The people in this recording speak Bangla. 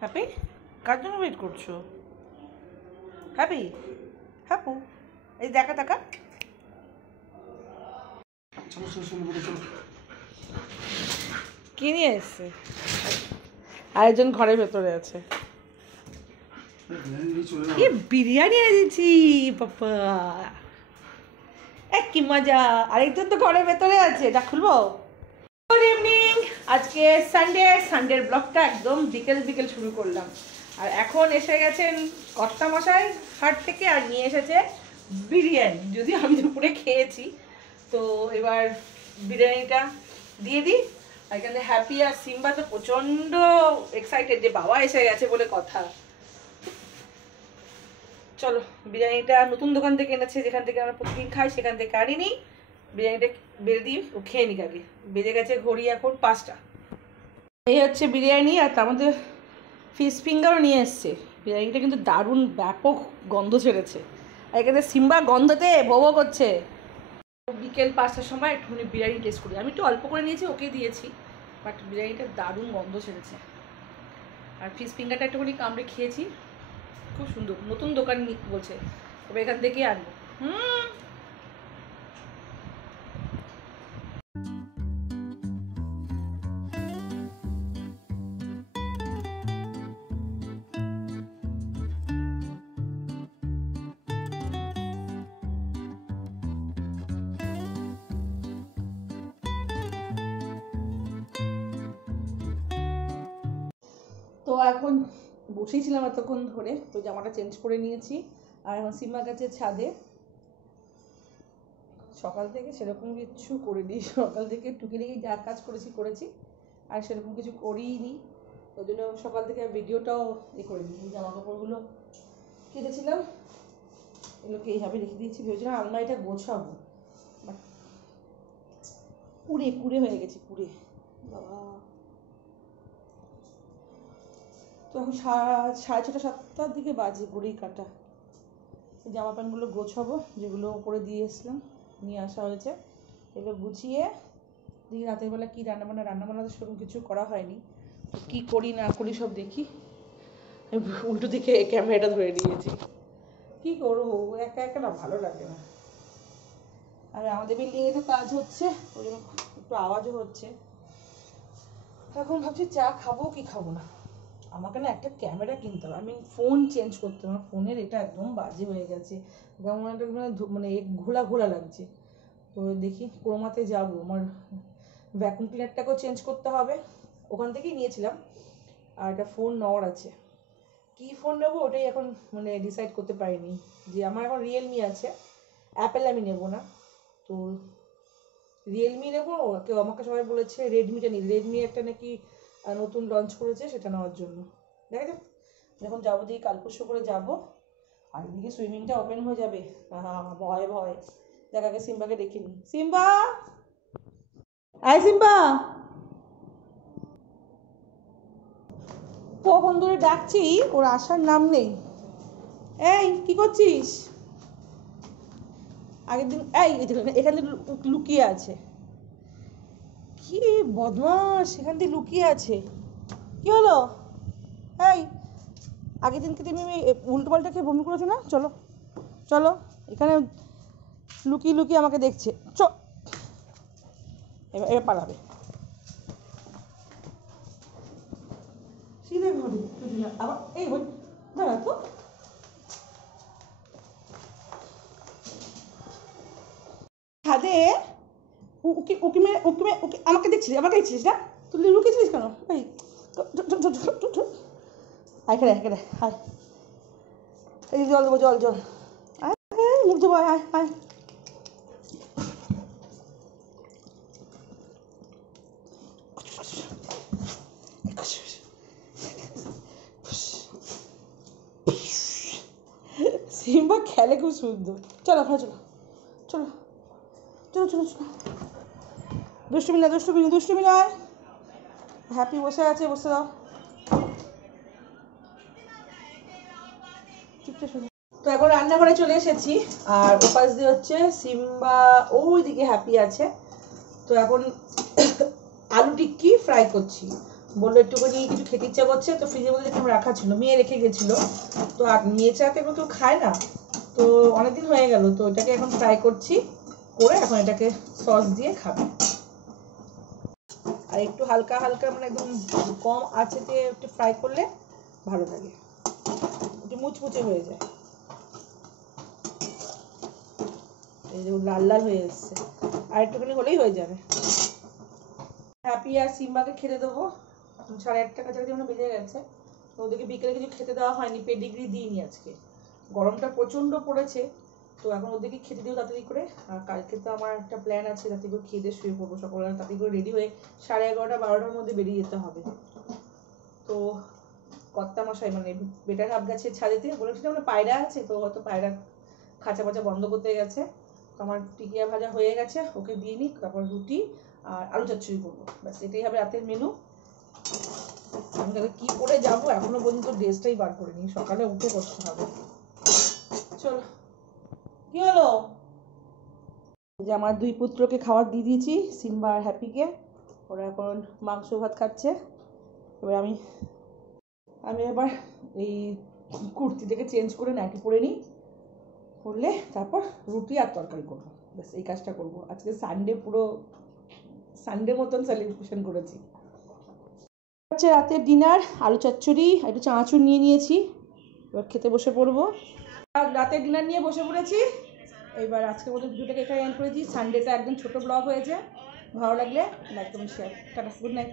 হ্যাপি কার জন্য ওয়েট করছো? হ্যাপি হ্যাপু এই দেখা দেখা কি নিয়ে এসছে? আরেকজন ঘরের ভেতরে আছে। কি বিরিয়ানি এনেছি পাপা, কি মজা। আরেকজন তো ঘরের ভেতরে আছে, এটা খুলবো। গুড ইভিনিং, আজকে সানডের ব্লগটা একদম বিকেল বিকেল শুরু করলাম। আর এখন এসে গেছেন কর্তামশাই হাট থেকে, আর নিয়ে এসেছে বিরিয়ানি। যদি আমি দুপুরে খেয়েছি, তো এবার বিরিয়ানিটা দিয়ে দিই। আর এখানে হ্যাপি আর সিম্বা তো প্রচণ্ড এক্সাইটেড যে বাবা এসে গেছে বলে কথা। চলো, বিরিয়ানিটা নতুন দোকান থেকে এনেছে, যেখান থেকে আমরা প্রতিদিন খাই সেখান থেকে আনিনি। বিরিয়ানিটা বেড়ে দিই, ও খেয়ে নিক আগে। বেজে গেছে ঘড়ি এখন 5টা। এই হচ্ছে বিরিয়ানি, আর তার মধ্যে ফিশ ফিঙ্গারও নিয়ে এসছে। বিরিয়ানিটা কিন্তু দারুণ ব্যাপক গন্ধ ছেড়েছে। আর এখানে সিম্বা গন্ধতে ভোগ করছে। বিকেল 5টার সময় একটুখানি বিরিয়ানি টেস্ট করি। আমি একটু অল্প করে নিয়েছি, ওকে দিয়েছি, বাট বিরিয়ানিটা দারুণ গন্ধ ছেড়েছে। আর ফিশ ফিঙ্গারটা একটুখানি কামড়ে খেয়েছি, খুব সুন্দর। নতুন দোকান বলছে, তবে এখান থেকেই আনবো। তো এখন বসেছিলাম এতক্ষণ ধরে, তো জামাটা চেঞ্জ করে নিয়েছি। আর এখন সিম্বার কাছে ছাদে। সকাল থেকে সেরকম কিছু করিনি, সকাল থেকে টুকিটাকি যা কাজ করেছি, আর সেরকম কিছু করিনি। ওই জন্য সকাল থেকে ভিডিওটাও করিনি। জামা কাপড়গুলো কেটেছিলাম, এগুলোকে এইভাবে রেখে দিয়েছি। ভেবেছিলাম আলমারিটা গোছাবো, বাট কুড়ে হয়ে গেছে, বাবা। তো এখন 6:30-7টার দিকে বাজে, ঘড়ি কাটা। জামা প্যান্টগুলো গোছাবো, যেগুলো উপরে দিয়ে নিয়ে আসা হয়েছে। এগুলো গুছিয়ে দিয়ে রাতের বেলা কী রান্নাবান্না তো সেরকম কিছু করা হয়নি। কি করি না করি সব দেখি। উল্টো দিকে ক্যামেরাটা ধরে নিয়েছি। কি করবো, একা একা না ভালো লাগে না। আর আমাদের বিল্ডিংয়ে তো কাজ হচ্ছে, ওই জন্য একটু আওয়াজও হচ্ছে। এখন ভাবছি চা খাবো কি খাবো না। আমাকে না একটা ক্যামেরা কিনতে হবে, আমি ফোন চেঞ্জ করতে হবে। ফোনের এটা একদম বাজে হয়ে গেছে, মানে ঘোলা ঘোলা লাগছে। তো দেখি ক্রোমাতে যাবো, আমার ভ্যাকুম ক্লিনারটাকেও চেঞ্জ করতে হবে, ওখান থেকেই নিয়েছিলাম। আর একটা ফোন নেওয়ার আছে, কী ফোন নেবো ওটাই এখন মানে ডিসাইড করতে পারিনি। যে আমার এখন রিয়েলমি আছে, অ্যাপেল আমি নেবো না। তো রিয়েলমি নেবো, কেউ আমাকে সবাই বলেছে রেডমিটা নিই। রেডমি একটা নাকি নতুন লঞ্চ করেছে, সেটা নেওয়ার জন্য। দেখা যাক, যখন যাবো দিকে কাল পরশু করে যাবো। আর এদিকে সুইমিংটা ওপেন হয়ে যাবে। ভয় দেখ আগে সিম্বাকে ডেকে নি। সিম্বা, আয় সিম্বা। কখন ধরে ডাকছি, ওর আসার নাম নেই। এই কি করছিস? আগের দিন এখানে লুকিয়ে আছে। কি বদমাস, সেখান দিয়ে লুকিয়ে আছে। কি হলো? এই আগের দিনকে তুমি উল্টো পাল্টা খেয়ে বমি করেছো না? চলো চলো, এখানে লুকিয়ে লুকিয়ে আমাকে দেখছে। এবার পালাবে। সিধে ঘরে আবার এই দাঁড়া তো। ছাদে উকি উকি মেরে উকি আমাকে দেখছিস না? তুই লুকিয়েছিলিস কেন? এই এখানে হায়, এই জল দেবো, জল আয়, মুখ দেবো, আয় আয়। সিম্বা খেলে খুব সুন্দর। চলো ঘরে চলো চলো চলো চলো চলো। দুষ্টুমি নয়। হ্যাপি বসে আছে, বসে দাও। তো এখন রান্নাঘরে চলে এসেছি, আর ওপাশ দিয়ে হচ্ছে সিম্বা, ওইদিকে হ্যাপি আছে। তো এখন আলু টিক্কি ফ্রাই করছি। বললো একটুখানি কিছু খেতে ইচ্ছা করছে, তো ফ্রিজের মধ্যে একটু রাখা ছিল, মেয়ে রেখে গেছিলো। তো আর মেয়ে চাতে কেউ খায় না, তো অনেকদিন হয়ে গেল, তো এটাকে এখন ফ্রাই করছি, করে এখন এটাকে সস দিয়ে খাবে। আর একটু হালকা হালকা মানে একদম কম আঁচেতে একটু ফ্রাই করলে ভালো লাগে, একটু মুচমুচে হয়ে যায়। এই যে লাল লাল হয়ে এসছে, আর একটুখানি হলেই হয়ে যাবে। হ্যাপি আর সিম্বাকে খেতে দেবো, 8:30 কাছাকাছি মনে বেজে গেছে। তো ওদেরকে বিকেলে কিছু খেতে দেওয়া হয়নি, পেডিগ্রি দিইনি আজকে, গরমটা প্রচণ্ড পড়েছে। তো এখন ওদেরকে খেতে দিও তাড়াতাড়ি করে। আর কালকে তো আমার একটা প্ল্যান আছে, তাড়াতাড়ি করে খেয়ে দিয়ে শুয়ে পড়বো, সকালবেলা তাড়াতাড়ি করে রেডি হয়ে 11:30-12টার মধ্যে বেরিয়ে যেতে হবে। তো কর্তামশাই মানে বেটার হাফ গাছের ছাদেতে বলেছিলাম না পায়রা আছে, তো হয়তো পায়রা খাঁচা পাচা বন্ধ করতে গেছে। তো আমার টিকিয়া ভাজা হয়ে গেছে, ওকে দিয়ে নিই, তারপর রুটি আর আলু চচ্চড়ি করবো, ব্যাস এটাই হবে রাতের মেনু। আমি তাহলে কী করে যাবো এখনো পর্যন্ত ড্রেসটাই বার করে নিই, সকালে উঠে করতে হবে। চলো, কি হলো? যে আমার দুই পুত্রকে খাবার দিয়ে দিয়েছি, সিম্বা আর হ্যাপিকে, ওরা এখন মাংস ভাত খাচ্ছে। এবার আমি এবার এই কুর্তিটাকে চেঞ্জ করে নাইটি পরে নিই, করলে তারপর রুটি আর তরকারি করবো, ব্যাস এই কাজটা করবো। আজকে সানডে, পুরো সানডে মতন সেলিব্রেশন করেছি। হচ্ছে রাতের ডিনার, আলু চচ্চড়ি, একটু চানাচুর নিয়ে নিয়েছি, এবার খেতে বসে পড়বো। আর রাতের ডিনার নিয়ে বসে পড়েছি। এবার আজকের মতো ভিডিওটাকে এখানে এন্ড করেছি। সানডেটা একদম ছোট ব্লগ হয়েছে, ভালো লাগলে like comment share. Tata, good night.